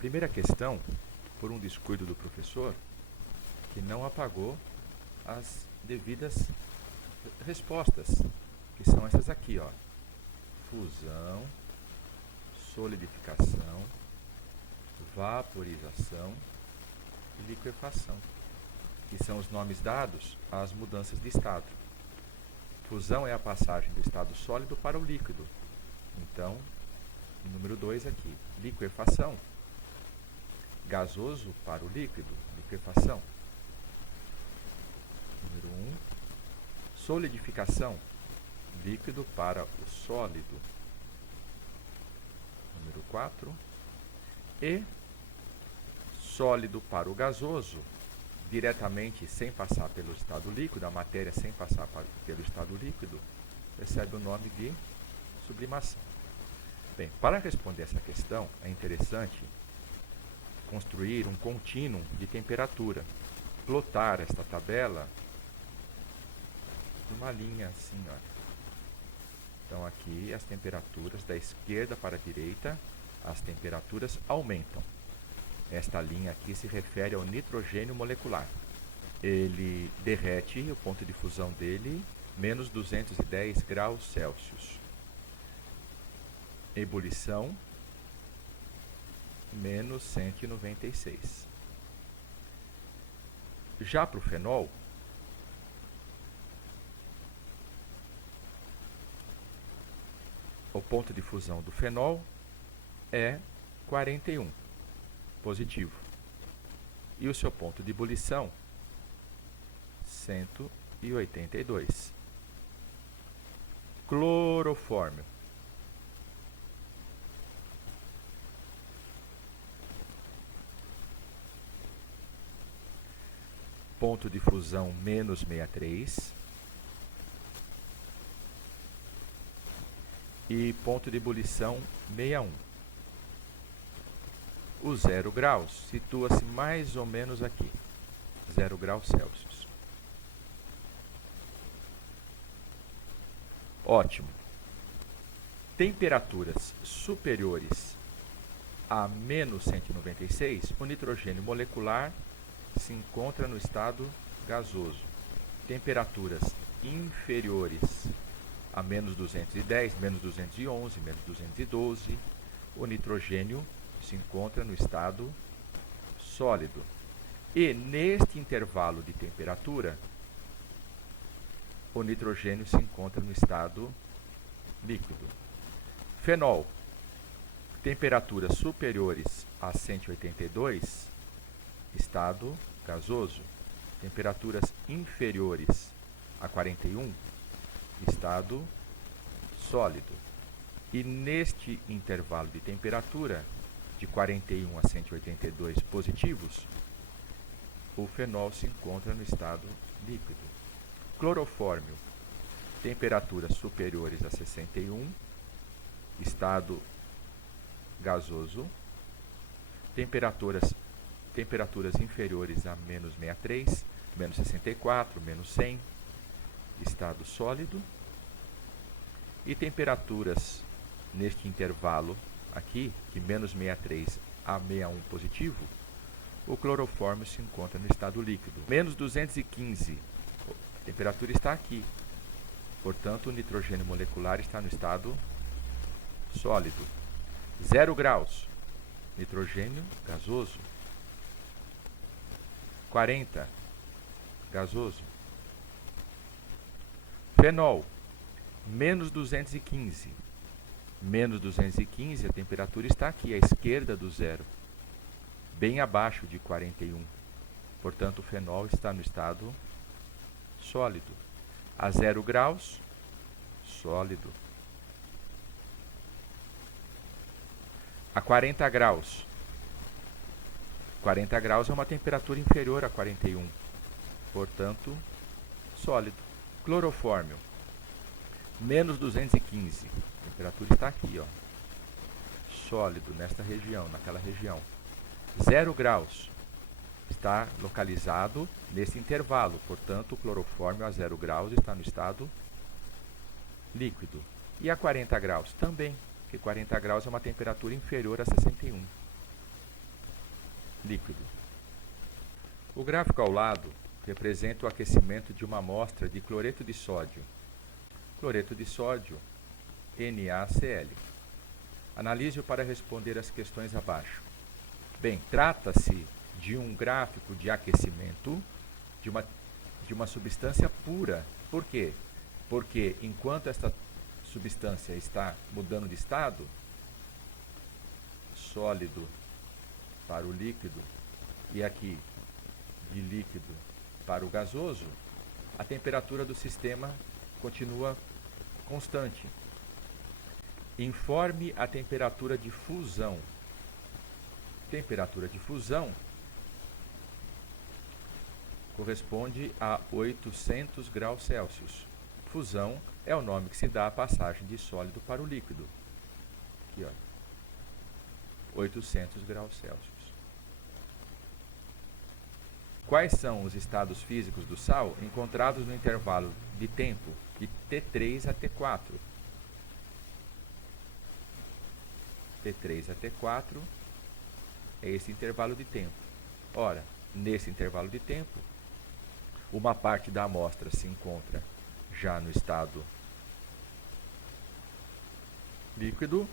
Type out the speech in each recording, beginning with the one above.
Primeira questão, por um descuido do professor, que não apagou as devidas respostas, que são essas aqui, ó. Fusão, solidificação, vaporização e liquefação, que são os nomes dados às mudanças de estado. Fusão é a passagem do estado sólido para o líquido. Então, número 2 aqui, liquefação, gasoso para o líquido, liquefação. Número 1, solidificação, líquido para o sólido. Número 4, e sólido para o gasoso, diretamente sem passar pelo estado líquido, a matéria sem passar pelo estado líquido, recebe o nome de sublimação. Bem, para responder essa questão, é interessante construir um contínuo de temperatura, plotar esta tabela por uma linha assim, ó. Então aqui as temperaturas da esquerda para a direita, as temperaturas aumentam. Esta linha aqui se refere ao nitrogênio molecular. Ele derrete, o ponto de fusão dele, menos 210 graus Celsius. Ebulição, menos 196. Já para o fenol, o ponto de fusão do fenol é 41, positivo. E o seu ponto de ebulição, 182. Clorofórmio. Ponto de fusão menos 63 e ponto de ebulição 61. O 0 graus situa-se mais ou menos aqui, 0 graus Celsius. Ótimo. Temperaturas superiores a menos 196, o nitrogênio molecular se encontra no estado gasoso. Temperaturas inferiores a menos 210, menos 211, menos 212, o nitrogênio se encontra no estado sólido. E neste intervalo de temperatura, o nitrogênio se encontra no estado líquido. Fenol, temperaturas superiores a 182, estado gasoso. Temperaturas inferiores a 41, estado sólido. E neste intervalo de temperatura, de 41 a 182 positivos, o fenol se encontra no estado líquido. Clorofórmio, temperaturas superiores a 61, estado gasoso. Temperaturas inferiores a menos 63, menos 64, menos 100, estado sólido. E temperaturas neste intervalo aqui, de menos 63 a 61 positivo, o clorofórmio se encontra no estado líquido. Menos 215, a temperatura está aqui. Portanto, o nitrogênio molecular está no estado sólido. 0 graus, nitrogênio gasoso. 40, gasoso. Fenol, menos 215. Menos 215, a temperatura está aqui, à esquerda do zero, bem abaixo de 41. Portanto, o fenol está no estado sólido. A 0 graus, sólido. A 40 graus. 40 graus é uma temperatura inferior a 41. Portanto, sólido. Clorofórmio, menos 215. A temperatura está aqui, ó. Sólido, nesta região, naquela região. 0 graus. Está localizado nesse intervalo. Portanto, o clorofórmio a 0 graus está no estado líquido. E a 40 graus? Também, porque 40 graus é uma temperatura inferior a 61. líquido. O gráfico ao lado representa o aquecimento de uma amostra de cloreto de sódio. Cloreto de sódio, NaCl. Analise-o para responder as questões abaixo. Bem, trata-se de um gráfico de aquecimento de uma substância pura. Por quê? Porque enquanto esta substância está mudando de estado, sólido para o líquido e aqui de líquido para o gasoso, a temperatura do sistema continua constante. Informe a temperatura de fusão. Temperatura de fusão corresponde a 800 graus Celsius. Fusão é o nome que se dá à passagem de sólido para o líquido. Aqui, ó, 800 graus Celsius. Quais são os estados físicos do sal encontrados no intervalo de tempo de T3 a T4? T3 a T4 é esse intervalo de tempo. Ora, nesse intervalo de tempo, uma parte da amostra se encontra já no estado líquido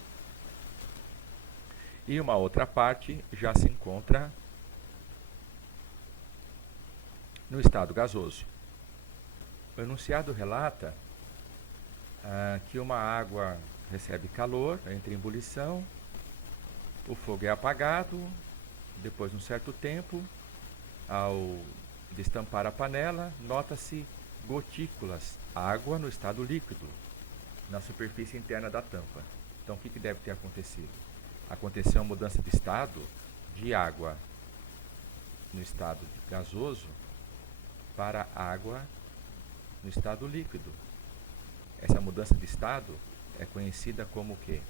e uma outra parte já se encontra no estado gasoso. O enunciado relata que uma água recebe calor, entra em ebulição, o fogo é apagado, depois de um certo tempo, ao destampar a panela, nota-se gotículas, água no estado líquido, na superfície interna da tampa. Então, o que deve ter acontecido? Aconteceu uma mudança de estado de água no estado gasoso para água no estado líquido. Essa mudança de estado é conhecida como o quê?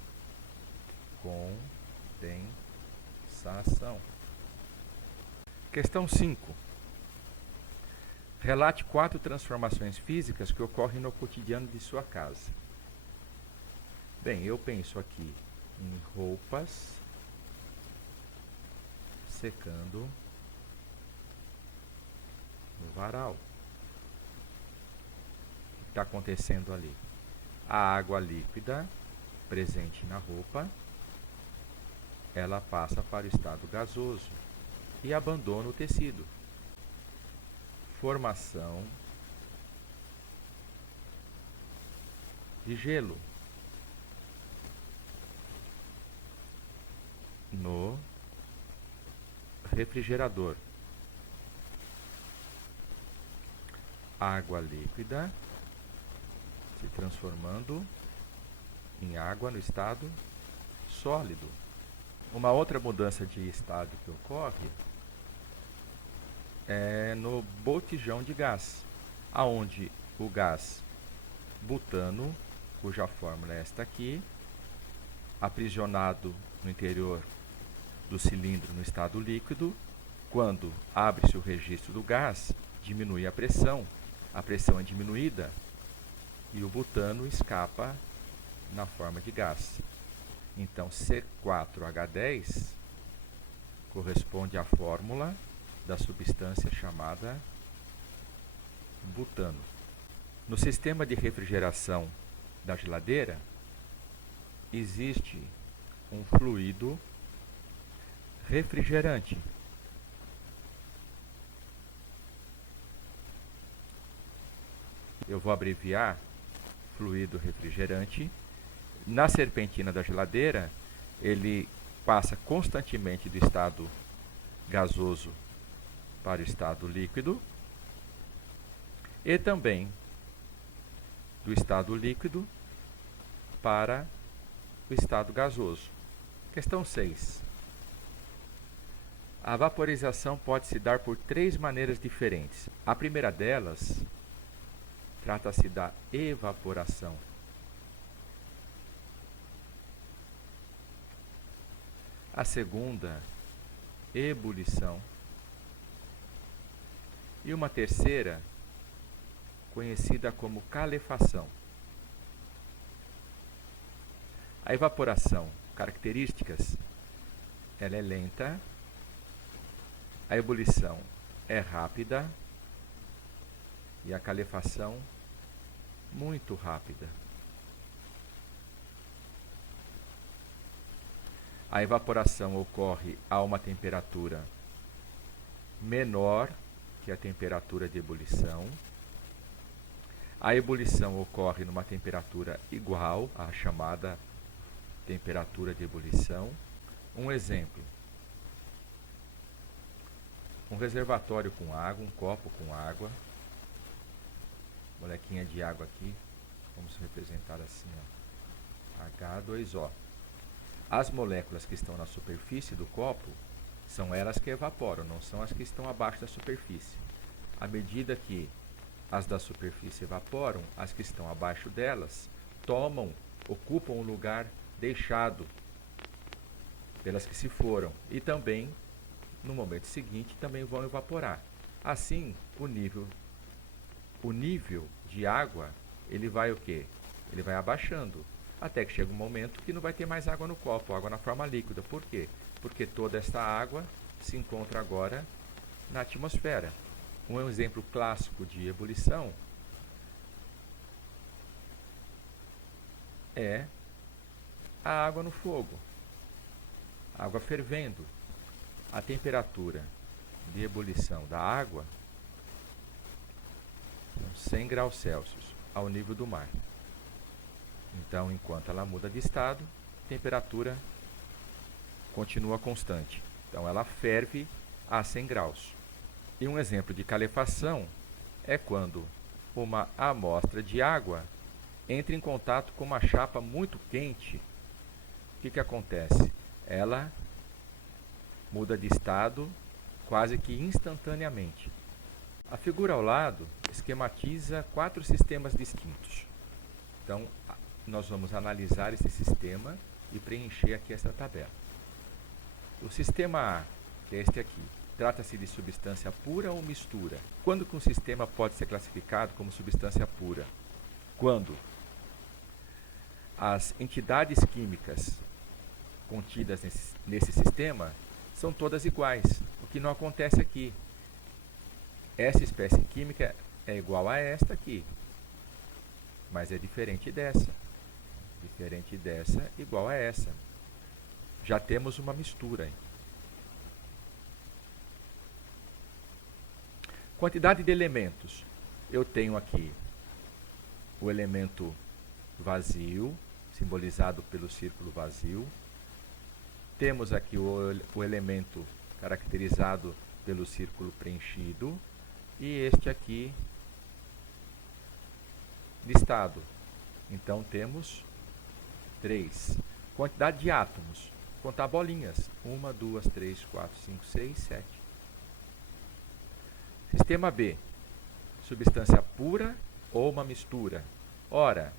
Condensação. Questão 5. Relate 4 transformações físicas que ocorrem no cotidiano de sua casa. Bem, eu penso aqui em roupas secando no varal. O que está acontecendo ali? A água líquida presente na roupa, ela passa para o estado gasoso e abandona o tecido. Formação de gelo no refrigerador. Água líquida se transformando em água no estado sólido. Uma outra mudança de estado que ocorre é no botijão de gás, aonde o gás butano, cuja fórmula é esta aqui, aprisionado no interior do cilindro no estado líquido, quando abre-se o registro do gás, diminui a pressão é diminuída e o butano escapa na forma de gás. Então, C4H10 corresponde à fórmula da substância chamada butano. No sistema de refrigeração da geladeira, existe um fluido refrigerante. Eu vou abreviar fluido refrigerante. Na serpentina da geladeira, ele passa constantemente do estado gasoso para o estado líquido e também do estado líquido para o estado gasoso. Questão 6. A vaporização pode se dar por 3 maneiras diferentes. A primeira delas trata-se da evaporação. A segunda, ebulição. E uma terceira, conhecida como calefação. A evaporação, características, ela é lenta, A ebulição é rápida e a calefação muito rápida. A evaporação ocorre a uma temperatura menor que a temperatura de ebulição. A ebulição ocorre numa temperatura igual à chamada temperatura de ebulição. Um exemplo: um reservatório com água, um copo com água, molequinha de água aqui, vamos representar assim, ó, H2O. As moléculas que estão na superfície do copo são elas que evaporam, não são as que estão abaixo da superfície. À medida que as da superfície evaporam, as que estão abaixo delas ocupam o lugar deixado pelas que se foram e também, no momento seguinte, também vão evaporar. Assim, o nível de água, ele vai o quê? Ele vai abaixando, até que chega um momento que não vai ter mais água no copo, água na forma líquida. Por quê? Porque toda esta água se encontra agora na atmosfera. Um exemplo clássico de ebulição é a água no fogo, água fervendo. A temperatura de ebulição da água são 100 graus Celsius ao nível do mar. Então, enquanto ela muda de estado, a temperatura continua constante. Então, ela ferve a 100 graus. E um exemplo de calefação é quando uma amostra de água entra em contato com uma chapa muito quente. O que acontece? Ela muda de estado quase que instantaneamente. A figura ao lado esquematiza 4 sistemas distintos. Então, nós vamos analisar esse sistema e preencher aqui essa tabela. O sistema A, que é este aqui, trata-se de substância pura ou mistura? Quando que um sistema pode ser classificado como substância pura? Quando as entidades químicas contidas nesse sistema são todas iguais, o que não acontece aqui. Essa espécie química é igual a esta aqui, mas é diferente dessa. Diferente dessa, igual a essa. Já temos uma mistura. Quantidade de elementos. Eu tenho aqui o elemento vazio, simbolizado pelo círculo vazio. Temos aqui o elemento caracterizado pelo círculo preenchido. E este aqui, listado. Então, temos 3. Quantidade de átomos. Contar bolinhas. 1, 2, 3, 4, 5, 6, 7. Sistema B. Substância pura ou uma mistura? Ora,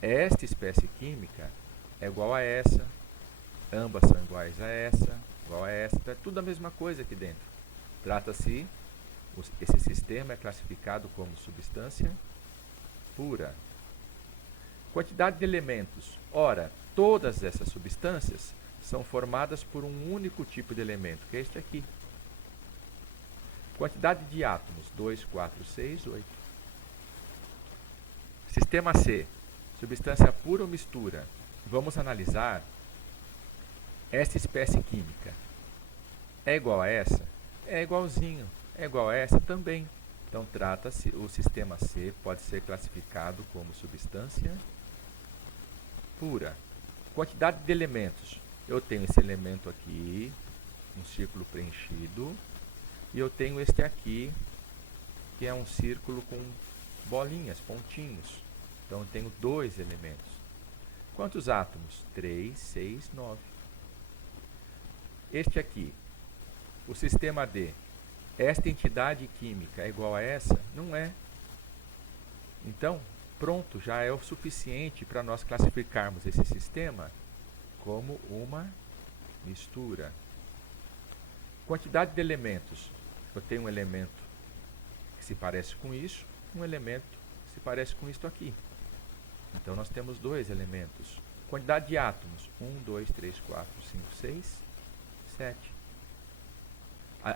esta espécie química é igual a essa. Ambas são iguais a essa. Igual a essa. É tudo a mesma coisa aqui dentro. Trata-se, esse sistema é classificado como substância pura. Quantidade de elementos. Ora, todas essas substâncias são formadas por um único tipo de elemento, que é este aqui. Quantidade de átomos. 2, 4, 6, 8. Sistema C. Substância pura ou mistura? Vamos analisar esta espécie química. É igual a essa? É igualzinho. É igual a essa também. Então, trata-se, o sistema C pode ser classificado como substância pura. Quantidade de elementos. Eu tenho esse elemento aqui, um círculo preenchido, e eu tenho este aqui, que é um círculo com bolinhas, pontinhos. Então, eu tenho 2 elementos. Quantos átomos? 3, 6, 9. Este aqui, o sistema D. Esta entidade química é igual a essa? Não é. Então, pronto, já é o suficiente para nós classificarmos esse sistema como uma mistura. Quantidade de elementos. Eu tenho um elemento que se parece com isso, um elemento que se parece com isto aqui. Então, nós temos 2 elementos. Quantidade de átomos. 1, 2, 3, 4, 5, 6, 7.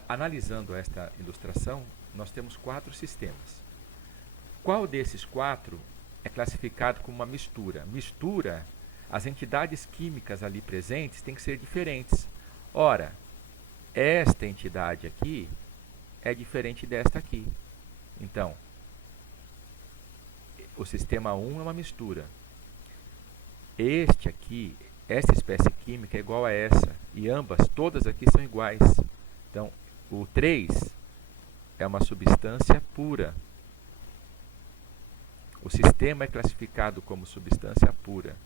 Analisando esta ilustração, nós temos 4 sistemas. Qual desses 4 é classificado como uma mistura? Mistura, as entidades químicas ali presentes têm que ser diferentes. Ora, esta entidade aqui é diferente desta aqui. Então, o sistema 1 é uma mistura. Este aqui, essa espécie química é igual a essa, e ambas, todas aqui são iguais. Então, o 3 é uma substância pura. O sistema é classificado como substância pura.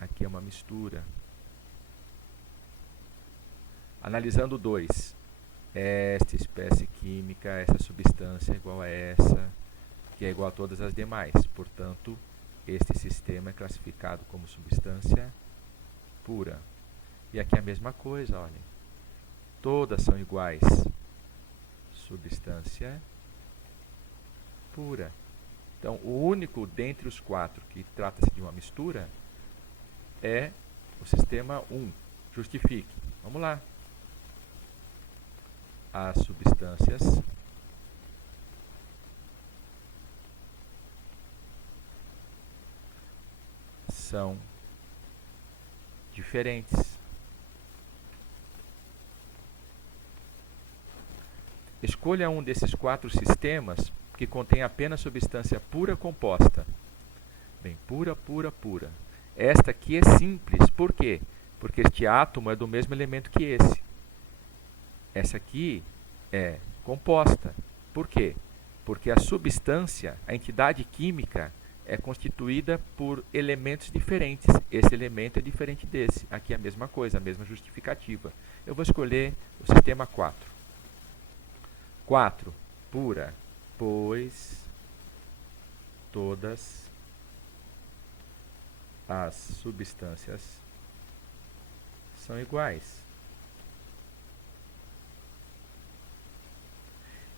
Aqui é uma mistura. Analisando o 2, esta espécie química, essa substância é igual a essa, que é igual a todas as demais. Portanto, este sistema é classificado como substância pura. E aqui é a mesma coisa, olhem. Todas são iguais. Substância pura. Então, o único dentre os 4 que trata-se de uma mistura é o sistema 1. Justifique. Vamos lá. As substâncias são diferentes. Escolha um desses 4 sistemas que contém apenas substância pura composta. Bem, pura, pura, pura. Esta aqui é simples. Por quê? Porque este átomo é do mesmo elemento que esse. Essa aqui é composta. Por quê? Porque a substância, a entidade química, é constituída por elementos diferentes. Esse elemento é diferente desse. Aqui é a mesma coisa, a mesma justificativa. Eu vou escolher o sistema 4. 4. Pura, pois todas as substâncias são iguais.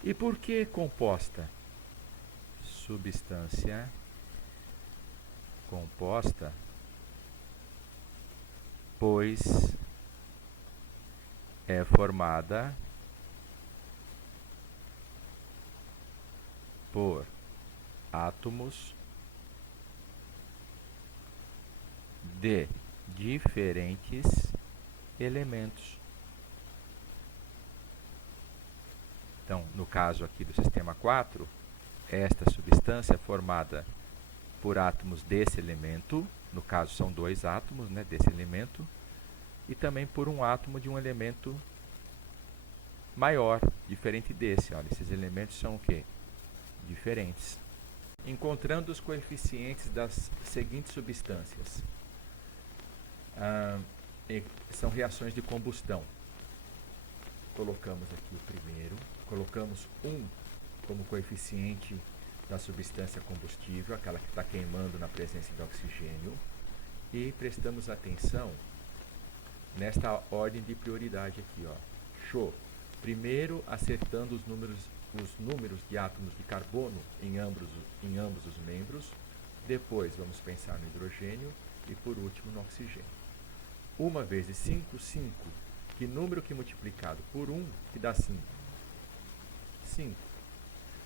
E por que composta? Substância composta, pois é formada por átomos de diferentes elementos. Então, no caso aqui do sistema 4, esta substância é formada por átomos desse elemento, no caso são 2 átomos, né, desse elemento, e também por um átomo de um elemento maior, diferente desse. Olha, esses elementos são o quê? Diferentes. Encontrando os coeficientes das seguintes substâncias. São reações de combustão. Colocamos aqui o primeiro, colocamos 1 como coeficiente da substância combustível, aquela que está queimando na presença de oxigênio, e prestamos atenção nesta ordem de prioridade aqui, ó. Show! Primeiro, acertando os números de átomos de carbono em ambos os membros. Depois, vamos pensar no hidrogênio e, por último, no oxigênio. 1 vezes 5, 5. Que número que multiplicado por 1 que dá 5? 5.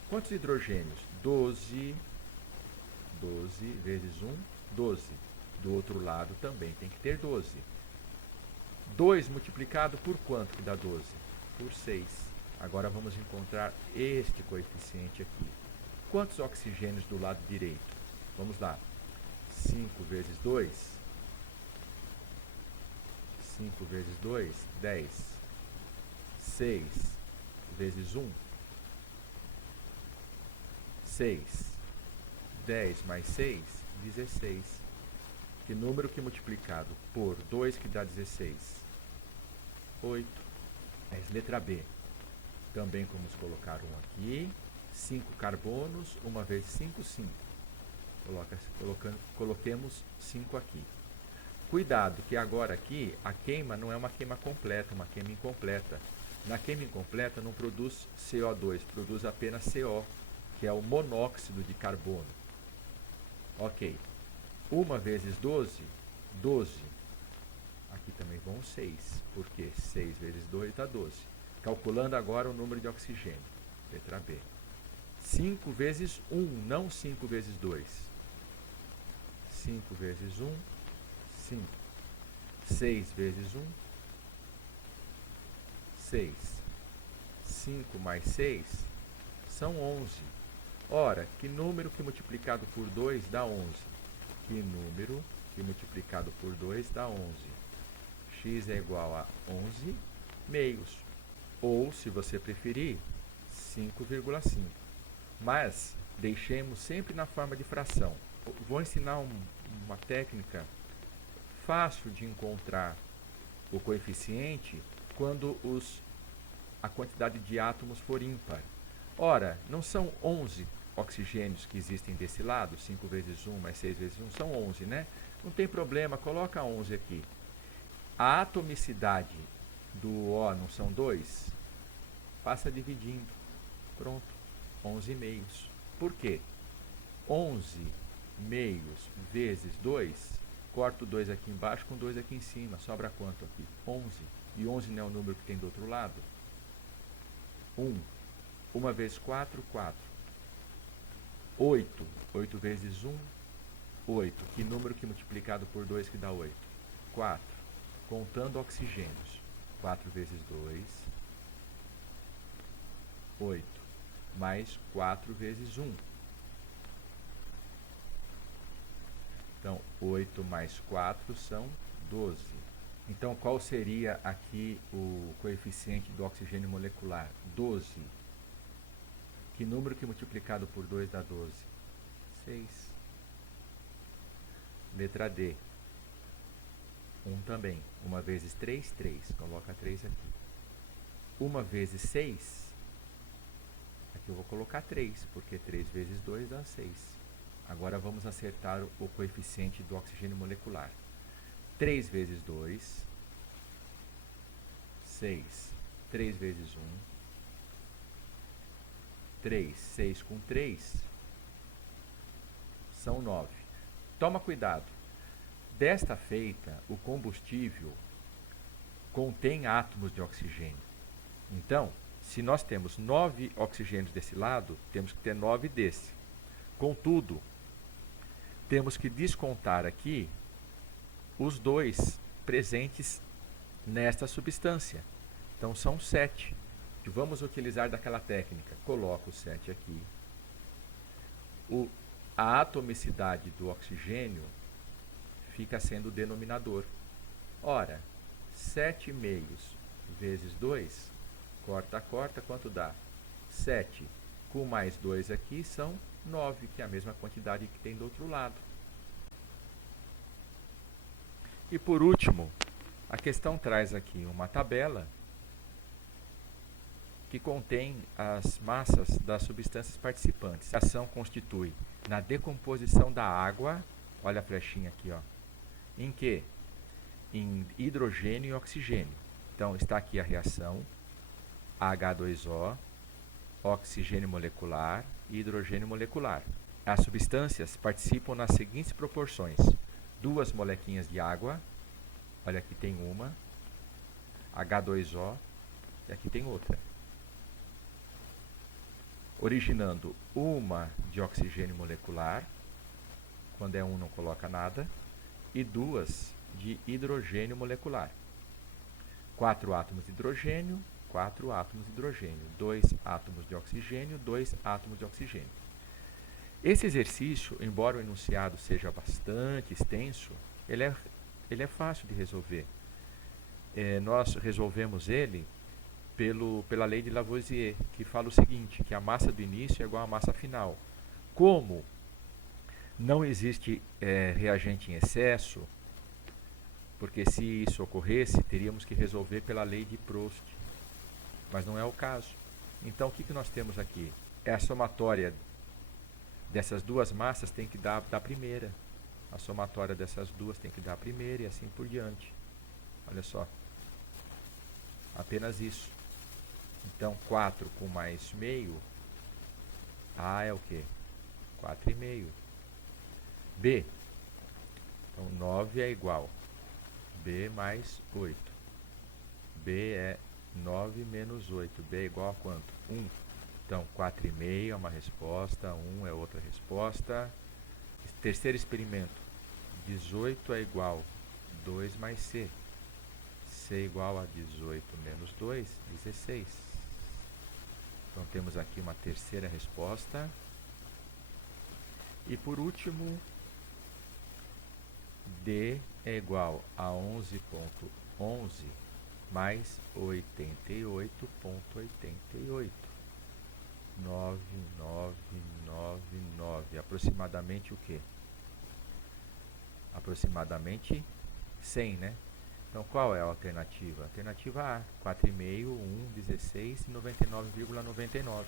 Quantos hidrogênios? 12. 12 vezes 1, 12. Do outro lado também tem que ter 12. 2 multiplicado por quanto que dá 12? Por 6. Agora vamos encontrar este coeficiente aqui. Quantos oxigênios do lado direito? Vamos lá. 5 vezes 2. 5 vezes 2, 10. 6 vezes 1, 6. 10 mais 6, 16. Que número que multiplicado por 2 que dá 16? 8. Letra B. Também vamos colocar 1 aqui. 5 carbonos, 1 vezes 5, 5. Coloquemos 5 aqui. Cuidado que agora aqui a queima não é uma queima completa, é uma queima incompleta. Na queima incompleta não produz CO2, produz apenas CO, que é o monóxido de carbono. Ok. 1 vezes 12, 12. Aqui também vão 6, porque 6 vezes 2 dá 12. Calculando agora o número de oxigênio. Letra B. 5 vezes 1, não 5 vezes 2. 5 vezes 1, 5. 6 vezes 1, 6. 5 mais 6 são 11. Ora, que número que multiplicado por 2 dá 11? Que número que multiplicado por 2 dá 11? X é igual a 11 meios. Ou, se você preferir, 5,5. Mas deixemos sempre na forma de fração. Vou ensinar uma técnica fácil de encontrar o coeficiente quando a quantidade de átomos for ímpar. Ora, não são 11 oxigênios que existem desse lado? 5 vezes 1 mais 6 vezes 1 são 11, né? Não tem problema, coloca 11 aqui. A atomicidade do O não são 2? Passa dividindo. Pronto, 11 meios. Por quê? 11 meios vezes 2, corto 2 aqui embaixo com 2 aqui em cima. Sobra quanto aqui? 11. E 11 não é o número que tem do outro lado? 1. 1 vezes 4, 4. 8. 8 vezes 1, 8. Que número que multiplicado por 2 que dá 8? 4. Contando oxigênios. 4 vezes 2, 8. Mais 4 vezes 1. Então, 8 mais 4 são 12. Então, qual seria aqui o coeficiente do oxigênio molecular? 12. Que número que multiplicado por 2 dá 12? 6. Letra D. 1 também. 1 vezes 3, 3. Coloca 3 aqui. 1 vezes 6. Aqui eu vou colocar 3, porque 3 vezes 2 dá 6. Agora vamos acertar o coeficiente do oxigênio molecular. 3 vezes 2, 6. 3 vezes 1, 3. 6 com 3 são 9. Toma cuidado. Desta feita, o combustível contém átomos de oxigênio. Então, se nós temos 9 oxigênios desse lado, temos que ter 9 desse. Contudo, temos que descontar aqui os 2 presentes nesta substância. Então, são 7. Vamos utilizar daquela técnica. Coloco o 7 aqui. A atomicidade do oxigênio fica sendo o denominador. Ora, 7 meios vezes 2, corta, corta, quanto dá? 7. Com mais 2 aqui são 9, que é a mesma quantidade que tem do outro lado. E por último, a questão traz aqui uma tabela que contém as massas das substâncias participantes. A ação constitui na decomposição da água, olha a flechinha aqui, ó, em que? Em hidrogênio e oxigênio. Então, está aqui a reação H2O, oxigênio molecular e hidrogênio molecular. As substâncias participam nas seguintes proporções: 2 molequinhas de água, olha aqui tem uma, H2O, e aqui tem outra, originando uma de oxigênio molecular, quando é 1 não coloca nada, e 2 de hidrogênio molecular. 4 átomos de hidrogênio, 4 átomos de hidrogênio, 2 átomos de oxigênio, 2 átomos de oxigênio. Esse exercício, embora o enunciado seja bastante extenso, ele é fácil de resolver. Nós resolvemos ele pela lei de Lavoisier, que fala o seguinte, que a massa do início é igual à massa final. Como não existe reagente em excesso, porque se isso ocorresse, teríamos que resolver pela lei de Proust, mas não é o caso. Então, o que nós temos aqui? A somatória dessas duas massas tem que dar da primeira. A somatória dessas duas tem que dar a primeira e assim por diante. Olha só. Apenas isso. Então, 4 com mais meio, A é o quê? 4,5. B. Então, 9 é igual. B mais 8. B é 9 menos 8. B é igual a quanto? 1. Então, 4,5 é uma resposta, 1 é outra resposta. Terceiro experimento. 18 é igual a 2 mais C. C é igual a 18 menos 2, 16. Então, temos aqui uma terceira resposta. E por último, D é igual a 11,11 mais 88,88. 9999. Aproximadamente o quê? Aproximadamente 100, né? Então, qual é a alternativa? Alternativa A, 4,5, 1, 16 e 99,99.